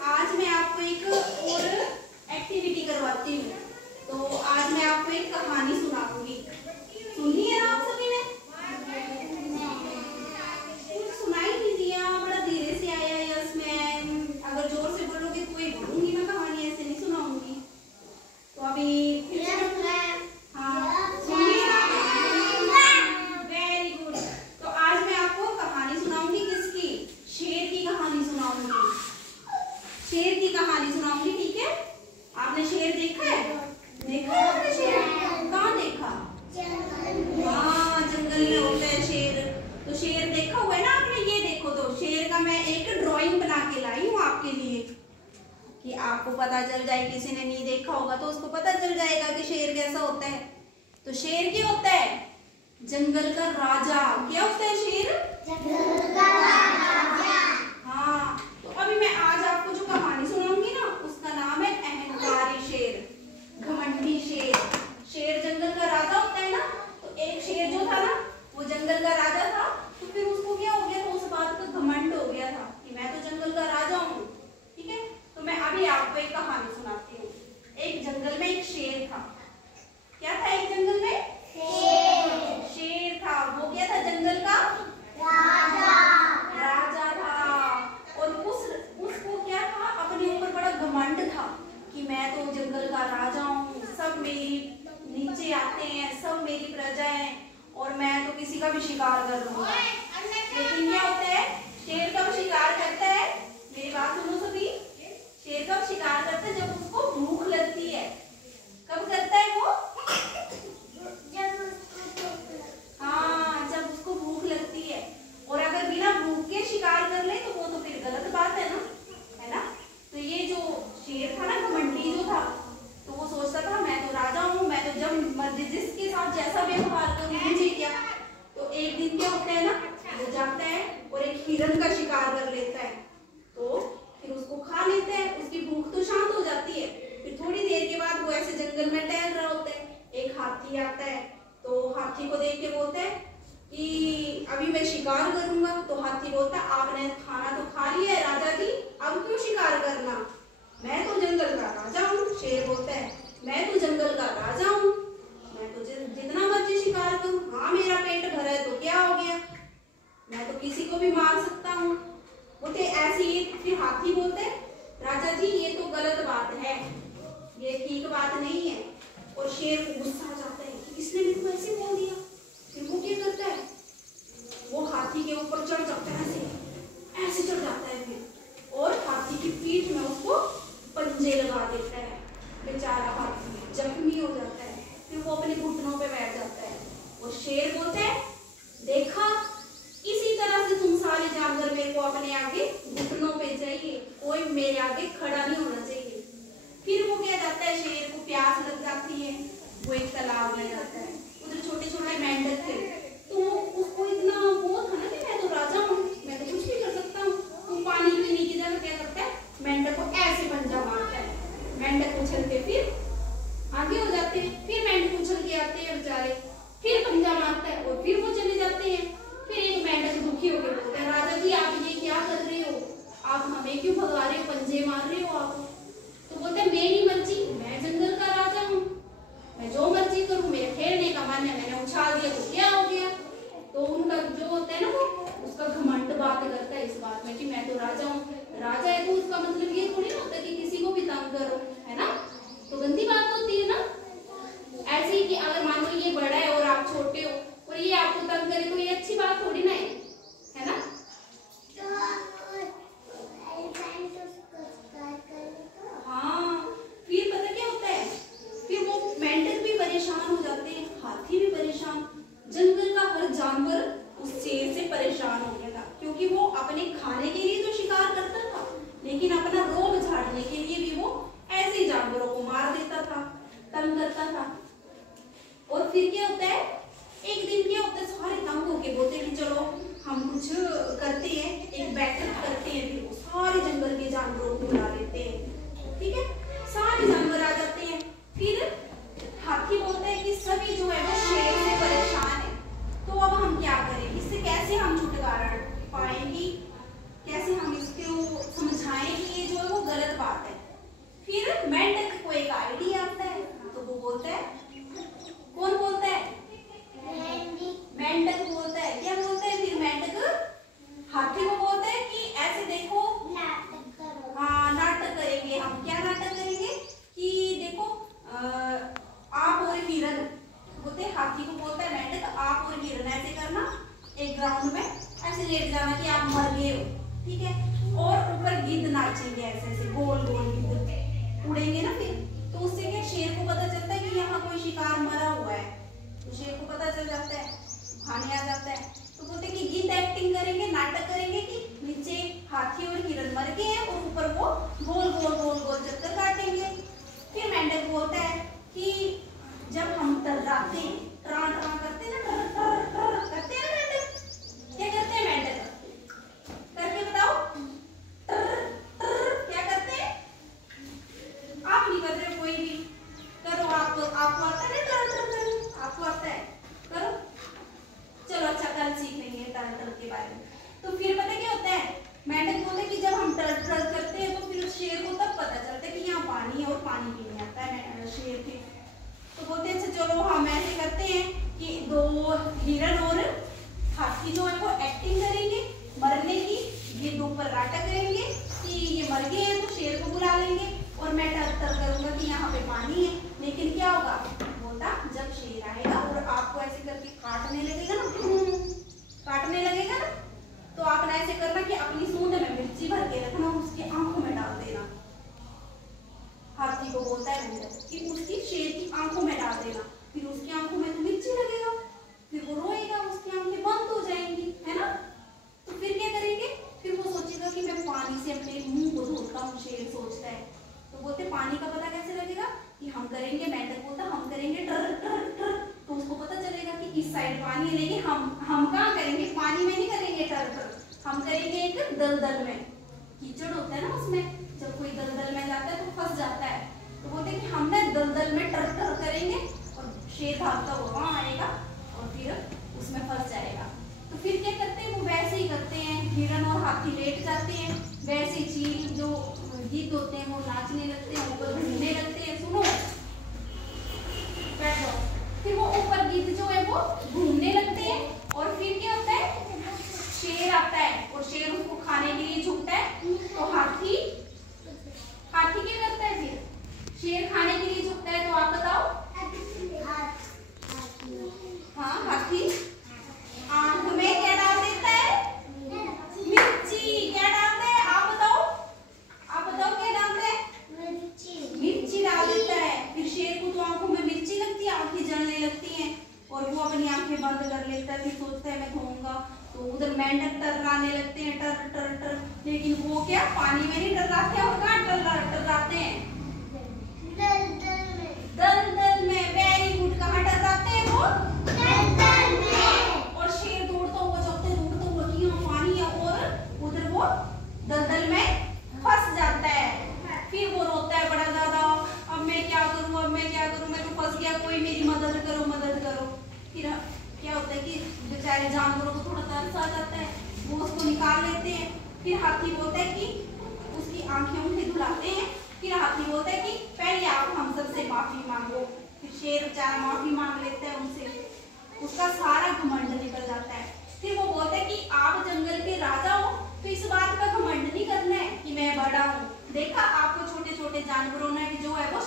आज मैं आपको एक और एक्टिविटी करवाती हूँ। तो आज मैं आपको एक कहानी सुनाऊंगी। सुनी है ना आप सभी ने? कुछ सुनाई नहीं दिया, बड़ा धीरे से आया। यस मैम, अगर जोर से बोलोगे तो ही बोलूंगी मैं कहानी, ऐसे नहीं सुनाऊंगी। तो अभी हाँ सुनिए। Very good. तो आज मैं आपको कहानी सुनाऊंगी। किसकी? शेर की कहानी सुनाऊंगी। शेर की कहानी सुनाऊंगी, ठीक है? आपने शेर देखा है? देखा है आपने शेर? कहाँ देखा? हाँ, जंगल में होता है शेर। तो शेर देखा हुआ है ना आपने? ये देखो, तो शेर का मैं एक ड्राइंग बना के लाई हूँ आपके लिए, कि आपको पता चल जाए। किसी ने नहीं देखा होगा तो उसको पता चल जाएगा कि शेर कैसा होता है। तो शेर क्या होता है? जंगल का राजा। क्या होता है शेर? जंगल का राजा। हाँ, तो अभी मैं आज आपको जो कहानी सुनाऊंगी ना, उसका नाम है अहंकारी शेर, घमंडी शेर। शेर जंगल का राजा होता है ना, तो एक शेर जो था ना, वो जंगल का राजा था। तो फिर उसको क्या हो गया था? उस बात का घमंड हो गया था कि मैं तो जंगल का राजा हूँ, ठीक है? तो मैं अभी आपको एक कहानी सुनाती हूँ। एक जंगल में एक शेर था। क्या था एक जंगल में? शेर था। वो क्या था? जंगल का राजा था। और उसको क्या था? अपने ऊपर बड़ा घमंड था कि मैं तो जंगल का राजा हूँ, सब मेरी नीचे आते हैं, सब मेरी प्रजा है, और मैं तो किसी का भी शिकार कर लूंगा। लेकिन क्या होता है? शेर कब शिकार करता है? मेरी बात सुनो सभी। शेर कब शिकार करता है? जब उसको भूख लगती है। कब करता है वो? हाँ, जब उसको भूख लगती है। और अगर बिना भूख के शिकार कर ले तो वो तो फिर गलत बात है ना, है ना? तो ये जो शेर था ना, घमंडी जो था, तो वो सोचता था मैं तो राजा हूँ, मैं तो जब मर्जी जिसके साथ जैसा व्यवहार करूँ, मुझे क्या। तो एक दिन क्या होता है ना, वो जाता है और एक हिरन का शिकार कर लेता है। तो फिर उसको खा लेता है। उसकी भूख तो शांत हो जाती है। फिर थोड़ी देर के बाद वो ऐसे जंगल में टहल रहा होता है। एक हाथी आता है, तो हाथी को देख के बोलता है कि अभी मैं शिकार करूंगा। तो हाथी बोलता है आपने खाना तो खा लिया है राजा जी, अब क्यों शिकार करना? मैं तो जंगल का राजा हूँ। शेर बोलता है मैं तो जंगल का राजा हूँ, मैं तो जितना मर्जी शिकार करूँ। हाँ, मेरा पेट भरा है तो क्या हो गया, मैं तो किसी को भी मार सकता हूँ। बोलते ऐसे ही। फिर हाथी बोलते राजा जी ये तो गलत बात है, ये ठीक बात नहीं है। और शेर को गुस्सा आ जाता है कि इसने मेरे को ऐसे बोल दिया। फिर वो क्या करता है? वो हाथी के ऊपर चढ़ जाता है, ऐसे चढ़ जाता है फिर, और हाथी की पीठ में उसको पंजे लगा देता है। बेचारा हाथी जख्मी हो जाता है। फिर वो अपने घुटनों पे बैठ जाता है। और शेर बोलते हैं देखा, इसी तरह से तुम सारे जानवर मेरे को अपने आगे घुटनों पे चाहिए, कोई मेरे आगे खड़ा नहीं होना चाहिए। फिर वो क्या जाता है? शेर को प्यास लग जाती है, वो एक तालाब में जाता है। उधर छोटे छोटे मेंढक थे, तो उसको इतना वो था ना कि मैं तो राजा हूँ, मैं तो कुछ भी कर सकता हूँ। तो पानी पीने की जगह क्या करता है? मेंढक को ऐसे पंजा मारता है। मेंढक उछल के फिर आगे हो जाते हैं। फिर मेंढक उछल के आते हैं बेचारे, फिर पंजा मारता है और फिर वो चले जाते हैं। फिर एक मेंढक दुखी होकर बोलते हैं राजा जी आप ये क्या कर रहे हो? आप हमें क्यों भगा रहे हो, पंजे मार रहे हो आप? तो बोलते हैं मेरी मर्जी, मैं जंगल का राजा हूँ, मैं जो मर्जी करूँ, मेरे खेलने का मन है, मैंने उछाल दिया तो क्या हो गया? तो उनका जो होता है ना, वो उसका घमंड बात करता है इस बात में कि मैं तो राजा हूँ। राजा है तो उसका मतलब ये थोड़ी ना होता कि किसी को भी तंग करो, है ना? तो गंदी बात होती है ना। ऐसे ही कि अगर मान लो ये बड़ा है और आप छोटे हो और ये आपको तंग करे तो ये अच्छी बात थोड़ी ना है ना? हाँ, फिर पता क्या होता है? फिर वो मेंढक भी परेशान हो जाते हैं, हाथी भी परेशान, जंगल का हर जानवर उस शेर से परेशान हो गया था। क्योंकि वो अपने खाने के लिए तो शिकार करता था, लेकिन अपना रोब झाड़ने के लिए भी वो ऐसे जानवरों को मार देता था, तंग करता था। और फिर क्या होता है? एक दिन क्या होता है? सारे तंग होके बोलते हैं कि चलो हम कुछ करते हैं, एक बैठक करते हैं। फिर वो सारे जंगल के जानवरों को बुला लेते हैं, ठीक है? सारे जानवर आ जाते हैं। फिर हाथी बोलता है कि सभी जो है वो शेर से परेशान है, तो अब हम क्या करें? इससे कैसे हम छुटकारा पाएंगे? कैसे हम इसको समझाएं कि ये जो है वो गिद्ध नाचेंगे ऐसे ऐसे गोल गोल गिद्ध उड़ेंगे ना फिर, तो उससे क्या शेर को पता चलता है कि यहाँ कोई शिकार मरा हुआ है, तो शेर को पता चल जाता है, खाने आ जाता है। तो बोलते कि गिद्ध एक्टिंग करेंगे, नाटक करेंगे कि नीचे हाथी और हिरन मर गए हैं और ऊपर वो गोल गोल गोल गोल चक्कर काटेंगे। फिर मेंढक बोलता है कि जब हम टर्राते हैं, ट्रां ट्रां करते हैं ना, टर टर टर करते हैं ना मेंढक, क्या करते हैं मेंढक? करके बताओ, टर टर क्या करते हैं? आप नहीं कर रहे, कोई भी करो, आपको आता है टर टर टर, आपको आता है, करो। चलो अच्छा, कल सीख लेंगे टर टर के बारे में। तो फिर पता क्या होता है, मेंढक बोलते कि जब हम टर टर करते हैं तो फिर शेर को तब पता चलता है कि यहाँ पानी है और पानी पीने आता है शेर फिर। तो बोलते हैं अच्छा चलो हम ऐसे करते हैं कि दो हिरन और हाथी जो है वो एक्टिंग करेंगे मरने की, ये दो पर नाटक करेंगे कि ये मर गए हैं, तो शेर को बुला लेंगे और मैं टर टर करूंगा कि यहाँ पे पानी है। लेकिन क्या होगा, बोलता जब शेर आएगा और आपको ऐसे करके काटने लगेगा ना, काटने लगेगा ना, तो आपने ऐसे करना कि अपनी सूंड में मिर्ची भर के रखना, उसकी आंखों में डाल देना। हाथी को बोलता है मेंढक कि उसकी शेर की आंखों में डाल देना, फिर उसकी आंखों में तो मिर्ची लगेगा, फिर वो रोएगा, उसकी आंखें बंद हो जाएंगी, है ना। तो फिर क्या करेंगे, फिर वो सोचेगा कि मैं पानी से अपने मुंह को धोता हूँ, शेर सोचता है। तो बोलते पानी का पता कैसे लगेगा कि हम करेंगे, मेंढक बोलता हम करेंगे टर टर टर, तो उसको पता चलेगा कि इस साइड पानी है, लेकिन हम कहाँ करेंगे, पानी में नहीं करेंगे टर टर, हम करेंगे एक दलदल में। कीचड़ होता है ना उसमें, जब कोई दलदल में जाता है तो फंस जाता है, तो बोलते हैं कि हम ना दलदल में टर टर करेंगे और शेर भागता हुआ वहां आएगा और फिर उसमें फंस जाएगा। तो फिर क्या करते हैं, वो वैसे ही करते हैं, हिरन और हाथी लेट जाते हैं, वैसे चील जो गिद्ध होते हैं वो नाचने लगते हैं, ऊपर घूमने लगते हैं। सुनो, बैठ जाओ। फिर वो ऊपर गिद्ध जो है वो घूमने लगते हैं और फिर क्या होता है, शेर आता है और शेर उसको खाने के लिए झुकता है। तो हाथी क्या करता है, फिर शेर खाने के लिए झुकता है, तो आप बताओ। हाँ, हाथी आंख में क्या डाल देता है, मिर्ची। क्या डालता है, आप बताओ क्या डालता है, मिर्ची डाल देता है। फिर शेर को तो आंखों में मिर्ची लगती है, आंखें जलने लगती हैं और वो अपनी आंखें बंद कर लेता है, फिर सोचता है मैं धोऊंगा। तो उधर मेंढक टर्राने लगते हैं, टर टर टर, लेकिन वो क्या पानी में नहीं टर्राते, और कहाँ टर्राते हैं, दलदल में। वेरी गुड, कहाँ टर्राते हैं वो, दलदल में। और शेर दौड़ता हुआ जाता है, दौड़ता हुआ कि यहाँ पानी है, और उधर वो दलदल में फंस जाता है। फिर वो रोता है बड़ा ज्यादा, अब मैं क्या करूँ, मैं तो फंस गया, कोई मेरी मदद करो। फिर क्या होता है कि बेचारे जानवरों को थोड़ा तरस आ जाता है, वो उसको निकाल लेते हैं। फिर हाथी बोलता है कि उसकी आंखें धुलाते हैं। फिर हाथी बोलता है कि पहले आप हम सबसे माफी मांगो। फिर शेर बेचारा माफी मांग लेता है उनसे, उसका सारा घमंड निकल जाता है। फिर वो बोलता है कि आप जंगल के राजा हो, तो इस बात का घमंड नहीं करना है कि मैं बड़ा हूँ। देखा, आपको छोटे छोटे जानवरों ने जो है वो